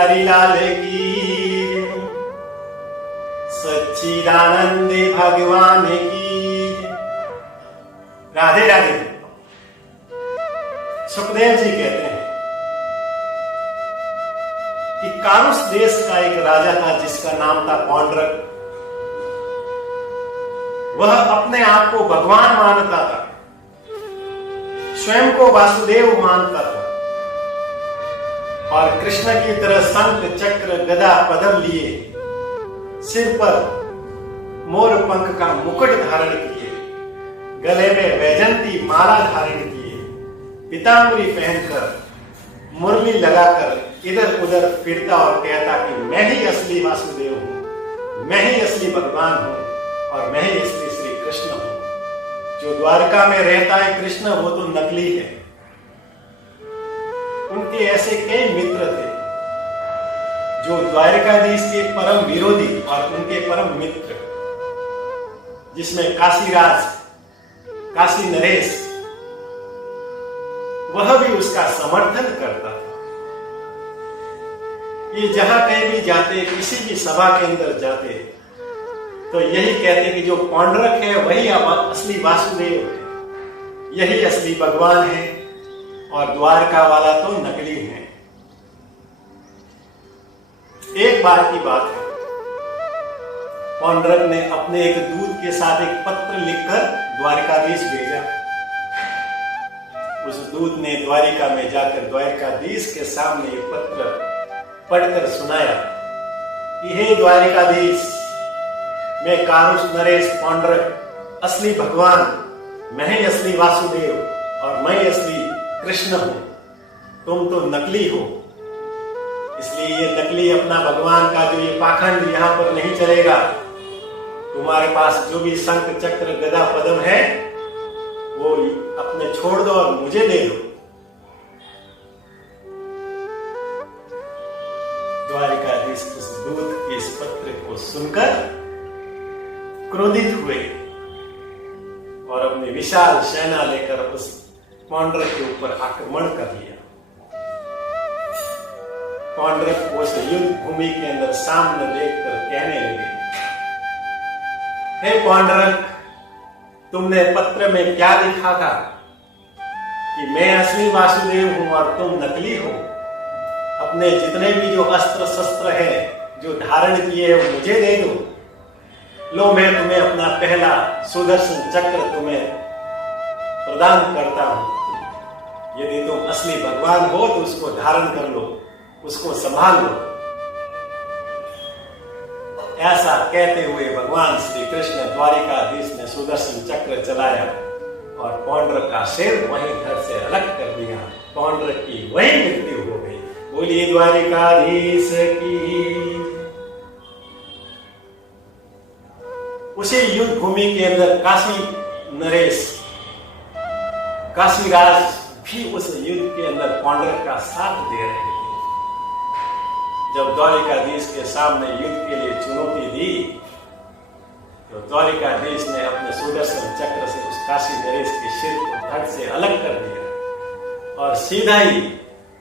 हरिलाल की, सच्चिदानंद भगवान की। राधे राधे। सुखदेव जी कहते हैं कि कारुस देश का एक राजा था जिसका नाम था पौंड्रक। वह अपने आप को भगवान मानता था, स्वयं को वासुदेव मानता था और कृष्ण की तरह शंख चक्र गदा पद्म लिए, सिर पर मोर पंख का मुकुट धारण किए, गले में वैजंती माला धारण किए, पीतांबरी पहनकर मुरली लगाकर इधर उधर फिरता और कहता कि मैं ही असली वासुदेव हूं, मैं ही असली भगवान हूं और मैं ही असली श्री कृष्ण हूं। जो द्वारका में रहता है कृष्ण वो तो नकली है। उनके ऐसे कई मित्र थे जो द्वारकाधीश के परम विरोधी और उनके परम मित्र, जिसमें काशीराज, काशी नरेश, वह भी उसका समर्थन करता था। ये जहां कहीं भी जाते, किसी भी सभा के अंदर जाते तो यही कहते कि जो पौंड्रक है वही असली वासुदेव है, यही असली भगवान है और द्वारका वाला तो नकली है। एक बार की बात है, पौंड्रक ने अपने एक दूत के साथ एक पत्र लिखकर द्वारकाधीश भेजा। उस दूत ने द्वारिका में जाकर द्वारकाधीश के सामने ये पत्र पढ़कर सुनाया कि हे द्वारिकाधीश, मैं कारुस नरेश पौंड्रक असली भगवान, मैं ही असली वासुदेव और मैं असली कृष्ण हूं, तुम तो नकली हो। इसलिए ये नकली अपना भगवान का जो ये पाखंड यहां पर नहीं चलेगा। तुम्हारे पास जो भी शंख चक्र गदा पद्म है वो अपने छोड़ दो और मुझे दे दो। द्वारिकाधीश उस दूत के इस पत्र को सुनकर क्रोधित हुए और अपनी विशाल सेना लेकर उस पौंड्रक के ऊपर आक्रमण कर लिया। पौंड्रक को उस युद्ध भूमि के अंदर सामने देखकर कहने लगे, हे पौंड्रक, तुमने पत्र में क्या लिखा था कि मैं असली वासुदेव हूं और तुम नकली हो। अपने जितने भी जो अस्त्र शस्त्र है जो धारण किए वो मुझे दे दो। लो, मैं तुम्हें अपना पहला सुदर्शन चक्र तुम्हें प्रदान करता हूं। यदि तुम असली भगवान हो तो उसको धारण कर लो, उसको संभाल लो। ऐसा कहते हुए भगवान श्री कृष्ण द्वारिकाधीश ने सुदर्शन चक्र चलाया और पौंड्रक का सिर वहीं धड़ से अलग कर दिया। पौंड्रक की वही मृत्यु हो गई। बोलिए द्वारिकाधीश की। उसी युद्ध भूमि के अंदर काशी नरेश, काशीराज भी उस युद्ध के अंदर पौंड्रक का साथ दे रहे थे। जब द्वारिकाधीश के सामने युद्ध के लिए चुनौती दी तो द्वारिकाधीश ने अपने सुदर्शन चक्र से उस काशी नरेश के सिर को धड़ से अलग कर दिया और सीधा ही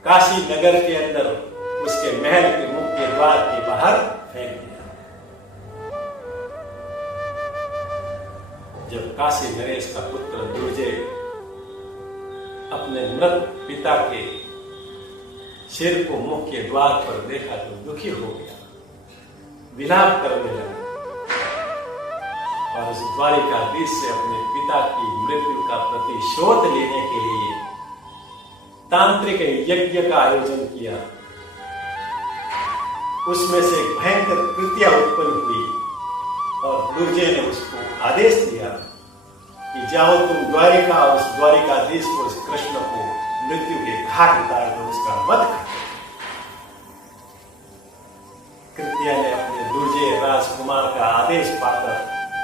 काशी नगर के अंदर उसके महल के मुख्य द्वार के बाहर फेंक दिया। जब काशी नरेश का पुत्र दुर्जय अपने मृत पिता के सिर को मुख्य द्वार पर देखा तो दुखी हो गया, विलाप करने लगा और उस द्वारिकाधीश से अपने पिता की मृत्यु का प्रतिशोध लेने के लिए तांत्रिक यज्ञ का आयोजन किया। उसमें से भयंकर कृत्या उत्पन्न हुई और दुर्जय ने उसको आदेश दिया कि जाओ तुम द्वारिका और उस द्वारिकाधीश को, उस कृष्ण को मृत्यु के घाट उतार दो, उसका वध कर। कृत्या ने अपने दुर्जय राजकुमार का आदेश पाकर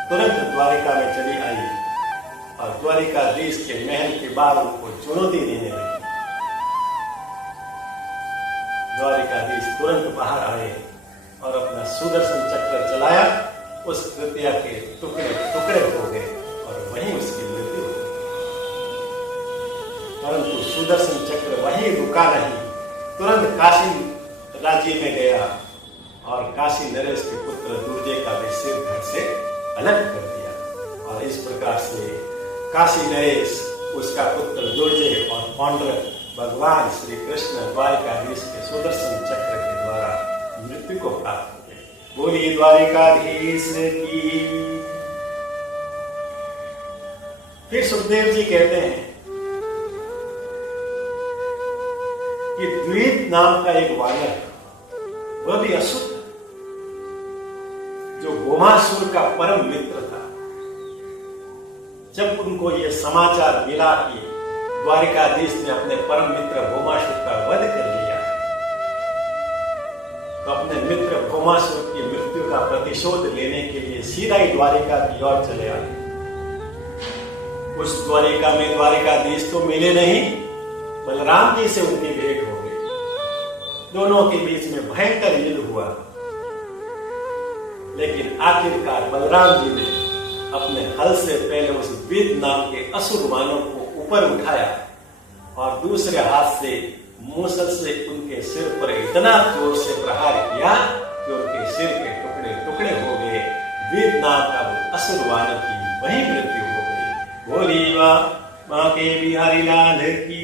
तुरंत द्वारिका में चली आई और द्वारिकाधीश के महल के बाहर उनको चुनौती देने लगी। द्वारिकाधीश तुरंत बाहर आए और अपना सुदर्शन चक्र चलाया। उस कृत्या के टुकड़े टुकड़े हो गए और वहीं उसकी मृत्यु हो गई। परंतु सुदर्शन चक्र वहीं रुका नहीं, तुरंत काशी राज्य में गया और काशी नरेश के पुत्र दुर्जय का भी सिर धड़ से अलग कर दिया। और इस प्रकार से काशी नरेश, उसका पुत्र दुर्जय और पौंड्रक भगवान श्री कृष्ण द्वारिकाधीश के सुदर्शन चक्र के द्वारा मृत्यु को प्राप्त हो गए। बोलिए द्वारिकाधीश की। फिर सुखदेव जी कहते हैं कि द्वीप नाम का एक वानर, वह भी असुर, जो गोमासुर का परम मित्र था, जब उनको यह समाचार मिला कि द्वारिकाधीश ने अपने परम मित्र भौमासुर का वध कर लिया, तो अपने मित्र भौमासुर की मृत्यु का प्रतिशोध लेने के लिए सीधा ही द्वारिका की ओर चले आए। उस द्वारिका में द्वारिकाधीश तो मिले नहीं, बलराम जी से उनकी भेंट हो गई। दोनों के बीच में भयंकर युद्ध हुआ, लेकिन आखिरकार बलराम जी ने अपने हल से पहले उस विद नाम के असुर मानव को ऊपर उठाया और दूसरे हाथ से मूसल से उनके सिर पर इतना जोर से प्रहार किया कि उनके सिर के टुकड़े टुकड़े हो गए। विद नाम का वो असुर मानव की वही मृत्यु हो गई। बोली मां के बिहारी लाल की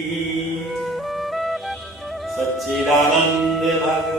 सच्चिदानंद भगवान